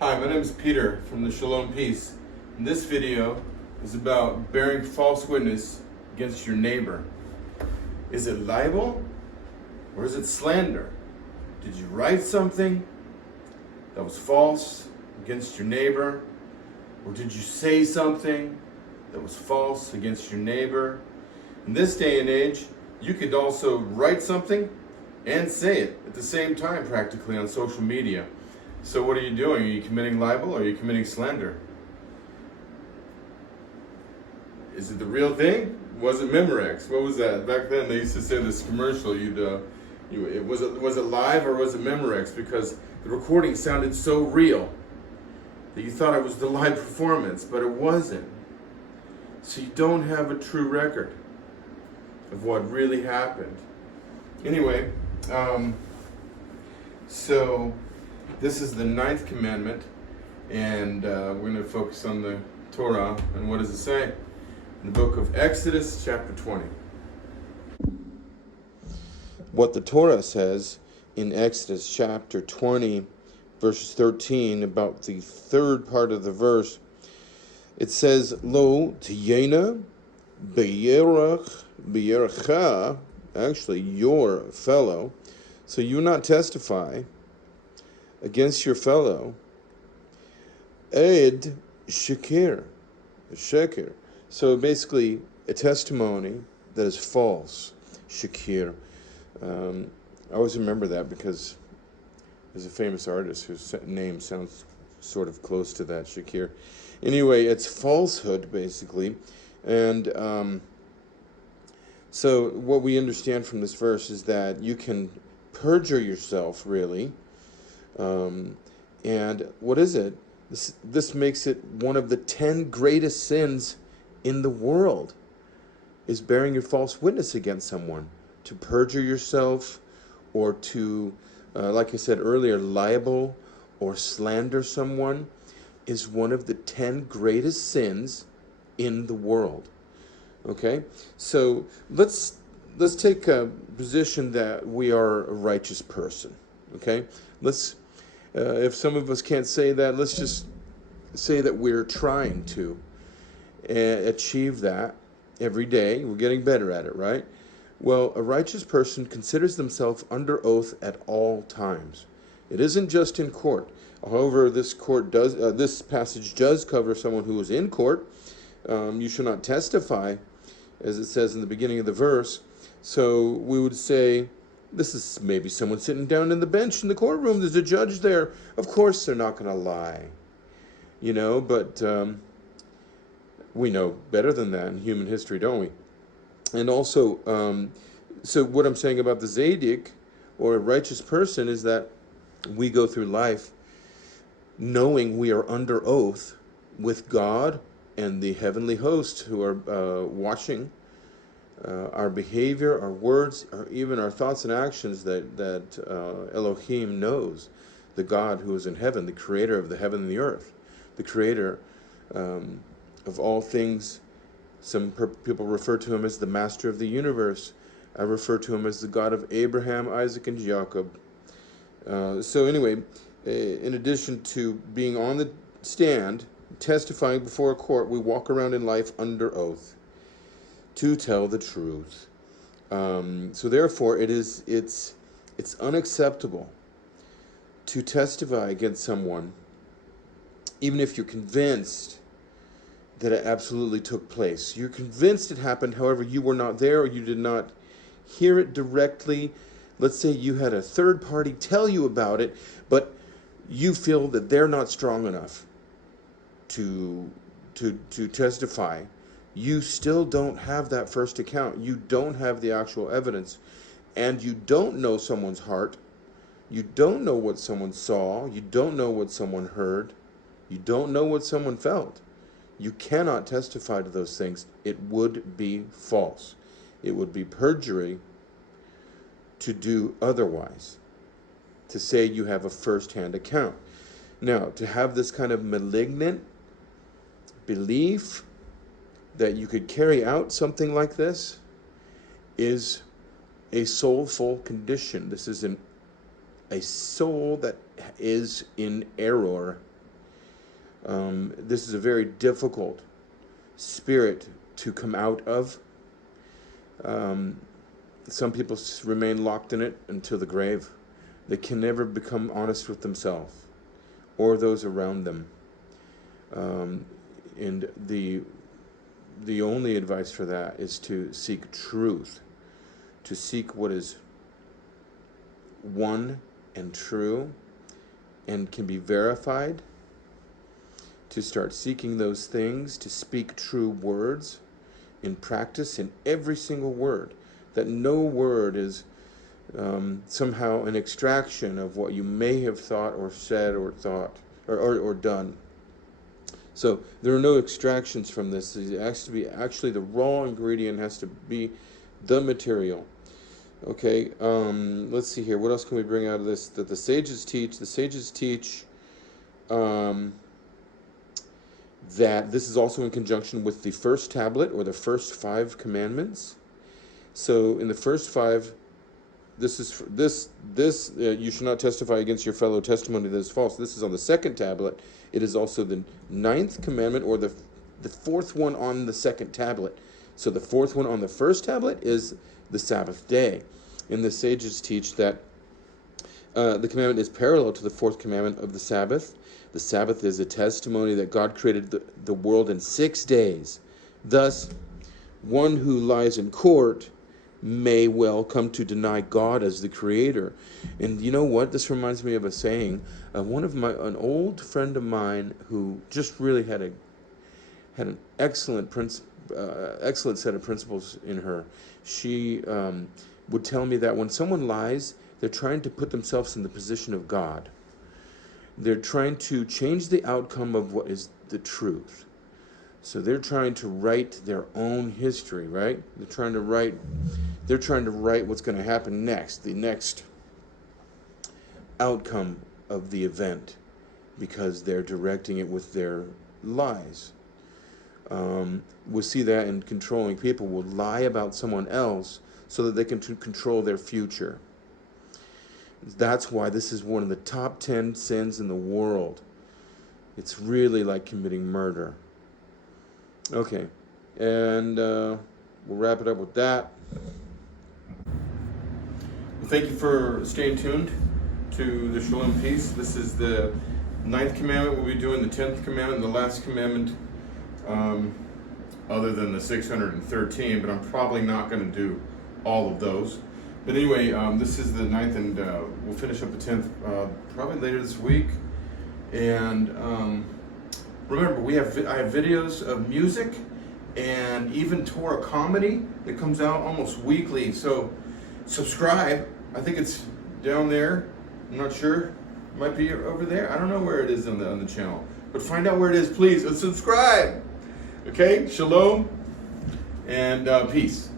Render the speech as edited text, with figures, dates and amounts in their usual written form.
Hi, my name is Peter from the Shalom Peace. And this video is about bearing false witness against your neighbor. Is it libel or is it slander? Did you write something that was false against your neighbor? Or did you say something that was false against your neighbor? In this day and age, you could also write something and say it at the same time practically on social media. So what are you doing? Are you committing libel or are you committing slander? Is it the real thing? Was it Memorex? What was that? Back then they used to say this commercial, was it live or was it Memorex? Because the recording sounded so real that you thought it was the live performance, but it wasn't. So you don't have a true record of what really happened. Anyway, so this is the 9th commandment, and we're going to focus on the Torah. And what does it say? In the book of Exodus, chapter 20. What the Torah says in Exodus chapter 20, verse 13, about the third part of the verse, it says, Lo tiyena beyerecha, actually your fellow. So you not testify against your fellow, ed sheker. So basically, a testimony that is false, shakir. I always remember that because there's a famous artist whose name sounds sort of close to that, Shakir. Anyway, it's falsehood, basically. And so what we understand from this verse is that you can perjure yourself, really. And what is it? This makes it one of the 10 greatest sins in the world, is bearing your false witness against someone. To perjure yourself, or to, like I said earlier, libel or slander someone, is one of the 10 greatest sins in the world. Okay? So let's take a position that we are a righteous person. Okay? If some of us can't say that, let's just say that we're trying to achieve that every day. We're getting better at it, right? Well, a righteous person considers themselves under oath at all times. It isn't just in court. However, this passage does cover someone who is in court. You should not testify, as it says in the beginning of the verse. So we would say, this is maybe someone sitting down in the bench in the courtroom. There's a judge there. Of course they're not going to lie. But we know better than that in human history, don't we? And also, so what I'm saying about the Zadik, or a righteous person, is that we go through life knowing we are under oath with God and the heavenly host who are watching our behavior, our words, or even our thoughts and actions that Elohim knows, the God who is in heaven, the creator of the heaven and the earth, the creator of all things. Some people refer to him as the master of the universe. I refer to him as the God of Abraham, Isaac, and Jacob. So anyway, in addition to being on the stand, testifying before a court, we walk around in life under oath to tell the truth. So therefore, it's unacceptable to testify against someone, even if you're convinced that it absolutely took place. You're convinced it happened, however, you were not there or you did not hear it directly. Let's say you had a third party tell you about it, but you feel that they're not strong enough to testify. You still don't have that first account. You don't have the actual evidence, and you don't know someone's heart. You don't know what someone saw. You don't know what someone heard. You don't know what someone felt. You cannot testify to those things. It would be false. It would be perjury to do otherwise, to say you have a first-hand account. Now, to have this kind of malignant belief that you could carry out something like this is a soulful condition. This is a soul that is in error, This is a very difficult spirit to come out of. Some people remain locked in it until the grave. They can never become honest with themselves or those around them. And the only advice for that is to seek truth, to seek what is one and true and can be verified, to start seeking those things, to speak true words in practice in every single word, that no word is somehow an extraction of what you may have thought or said or thought or done. So there are no extractions from this. It has to be actually the raw ingredient has to be the material. Okay, let's see here. What else can we bring out of this? That the sages teach. The sages teach that this is also in conjunction with the first tablet or the first 5 commandments. So in the first 5, this you should not testify against your fellow, testimony that is false. This is on the second tablet. It is also the 9th commandment, or the 4th one on the second tablet. So the 4th one on the first tablet is the Sabbath day. And the sages teach that the commandment is parallel to the 4th commandment of the Sabbath. The Sabbath is a testimony that God created the world in 6 days. Thus, one who lies in court may well come to deny God as the creator. And you know what? This reminds me of a saying. An old friend of mine who just really had an excellent set of principles in her. She would tell me that when someone lies, they're trying to put themselves in the position of God. They're trying to change the outcome of what is the truth. So they're trying to write their own history, right? They're trying to write what's going to happen next, the next outcome of the event, because they're directing it with their lies. We'll see that in controlling people will lie about someone else so that they can control their future. That's why this is one of the top 10 sins in the world. It's really like committing murder. Okay, and we'll wrap it up with that. Well, thank you for staying tuned to the Shalom piece. This is the 9th commandment. We'll be doing the 10th commandment and the last commandment, other than the 613, but I'm probably not going to do all of those. But anyway, this is the 9th, and we'll finish up the 10th probably later this week. And remember, I have videos of music and even Torah comedy that comes out almost weekly. So subscribe. I think it's down there. I'm not sure. It might be over there. I don't know where it is on the channel. But find out where it is, please, and subscribe. Okay? Shalom and peace.